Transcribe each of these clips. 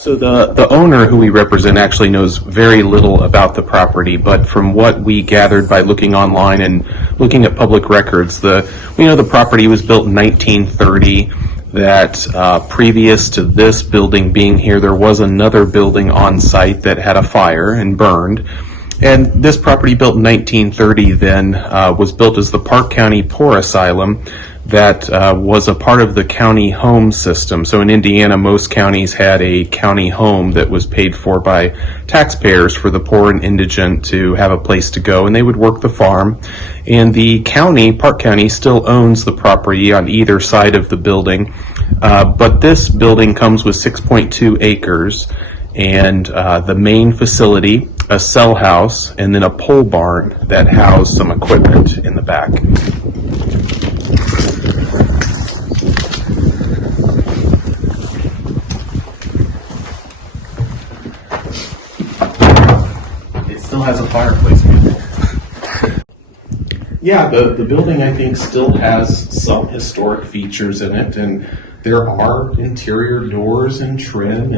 So the owner who we represent actually knows very little about the property, but from what we gathered by looking online and looking at public records, we know the property was built in 1930, that previous to this building being here, there was another building on site that had a fire and burned. And this property built in 1930 then was built as the Parke County Poor Asylum that was a part of the county home system. So in Indiana, most counties had a county home that was paid for by taxpayers for the poor and indigent to have a place to go, and they would work the farm. And the county, Parke County, still owns the property on either side of the building, but this building comes with 6.2 acres, and the main facility, a cell house, and then a pole barn that housed some equipment in the back. It still has a fireplace. Yeah, the building, I think, still has some historic features in it, and there are interior doors and trim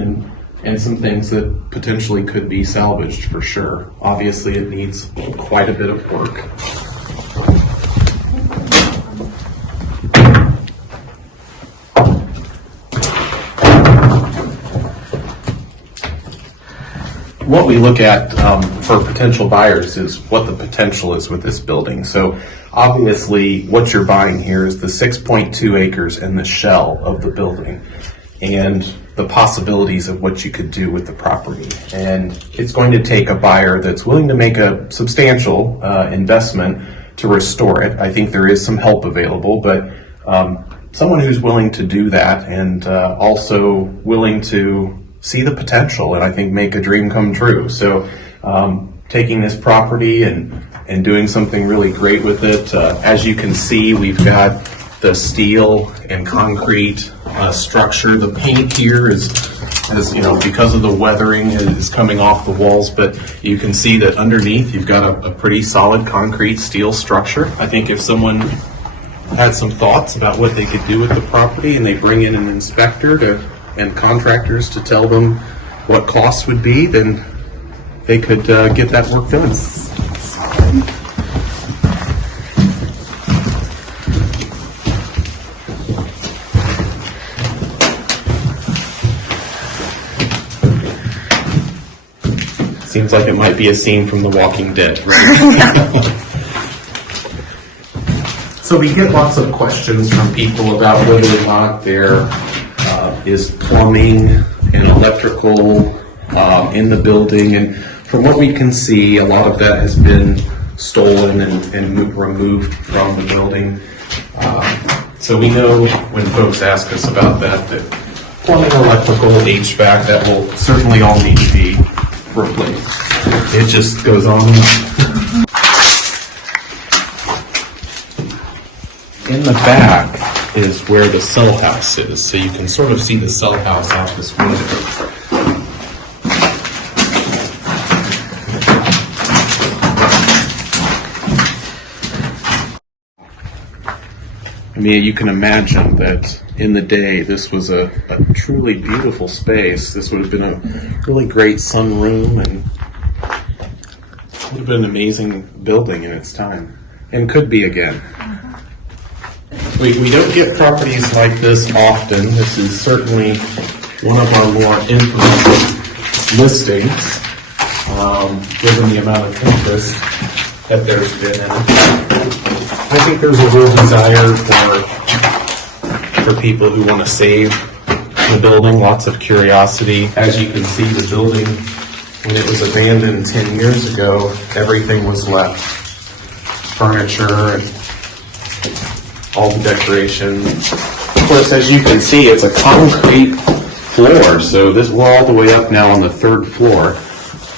and some things that potentially could be salvaged for sure. Obviously, it needs quite a bit of work. What we look at for potential buyers is what the potential is with this building. So obviously what you're buying here is the 6.2 acres and the shell of the building and the possibilities of what you could do with the property. And it's going to take a buyer that's willing to make a substantial investment to restore it. I think there is some help available, but someone who's willing to do that and also willing to see the potential and I think make a dream come true. So taking this property and doing something really great with it. As you can see, we've got the steel and concrete structure. The paint here is because of the weathering is coming off the walls, but you can see that underneath you've got a pretty solid concrete steel structure. I think if someone had some thoughts about what they could do with the property and they bring in an inspector and contractors to tell them what costs would be, then they could get that work done. Seems like it might be a scene from The Walking Dead, right? So we get lots of questions from people about whether or not there is plumbing and electrical in the building, and from what we can see, a lot of that has been stolen and removed from the building. So we know when folks ask us about that plumbing, electrical, HVAC, that will certainly all need to be replaced. It just goes on and on. In the back is where the cell house is, so you can sort of see the cell house out this window. I mean, you can imagine that in the day this was a truly beautiful space. This would have been a really great sunroom and would have been an amazing building in its time, and could be again. We don't get properties like this often. This is certainly one of our more infamous listings, given the amount of interest that there's been in it. I think there's a real desire for people who want to save the building, lots of curiosity. As you can see, the building, when it was abandoned 10 years ago, everything was left. Furniture and all the decorations. Of course, as you can see, it's a concrete floor. So we're all the way up now on the 3rd floor,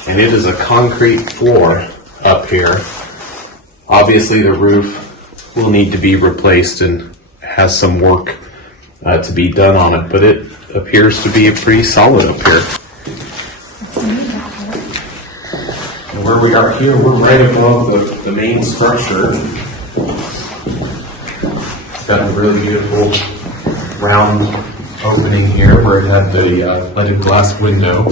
and it is a concrete floor up here. Obviously, the roof will need to be replaced and has some work to be done on it, but it appears to be pretty solid up here. And where we are here, we're right above the main structure. It's got a really beautiful round opening here where it had the leaded glass window.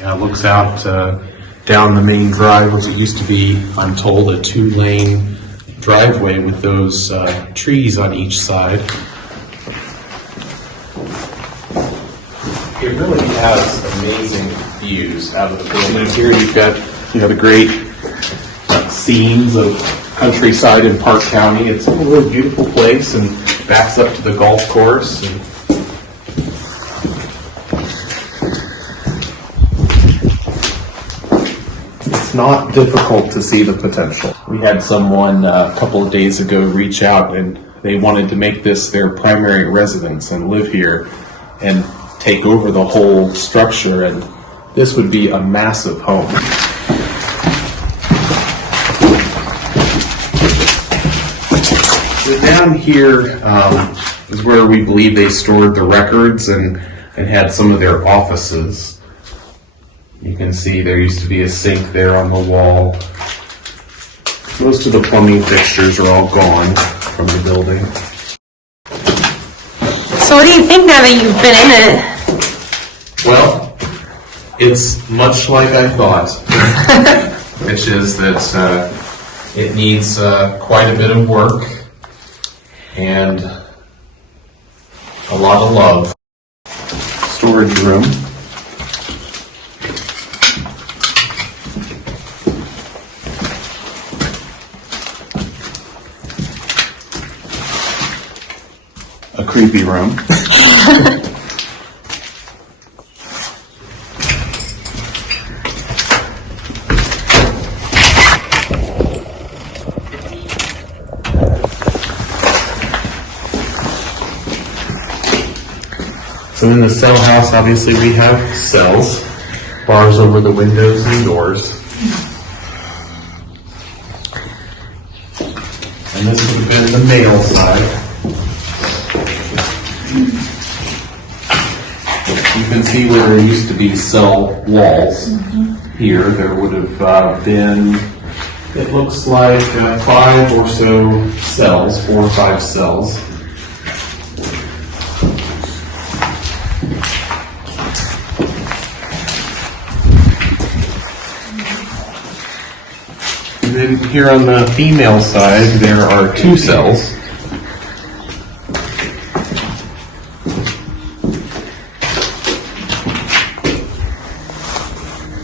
Yeah, it looks out down the main drive, which it used to be, I'm told, a 2-lane driveway with those trees on each side. It really has amazing views out of the building. And here you've got, the great scenes of countryside in Parke County. It's a really beautiful place and backs up to the golf course. And it's not difficult to see the potential. We had someone a couple of days ago reach out, and they wanted to make this their primary residence and live here and take over the whole structure, and this would be a massive home. So down here is where we believe they stored the records and had some of their offices. You can see there used to be a sink there on the wall. Most of the plumbing fixtures are all gone from the building. So what do you think now that you've been in it? Well, it's much like I thought, which is that it needs quite a bit of work and a lot of love. Storage room. A creepy room. So in the cell house, obviously we have cells, bars over the windows and doors. And this would have been the male side. You can see where there used to be cell walls. Here there would have been, it looks like 5 or so cells, 4 or 5 cells. And then here on the female side, there are 2 cells.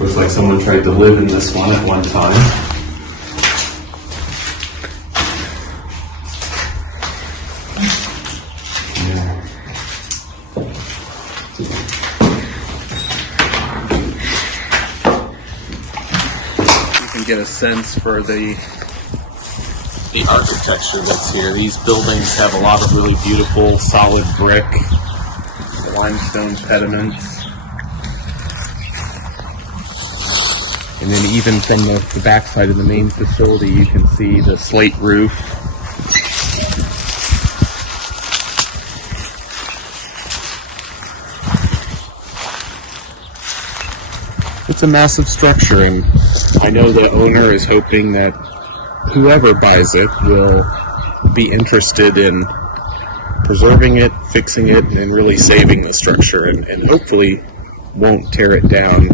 Looks like someone tried to live in this one at one time. Get a sense for the architecture that's here. These buildings have a lot of really beautiful solid brick, limestone pediments, and then even from the backside of the main facility you can see the slate roof. It's a massive structure, and I know the owner is hoping that whoever buys it will be interested in preserving it, fixing it, and really saving the structure, and hopefully won't tear it down,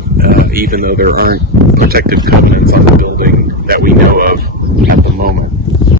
even though there aren't protective covenants on the building that we know of at the moment.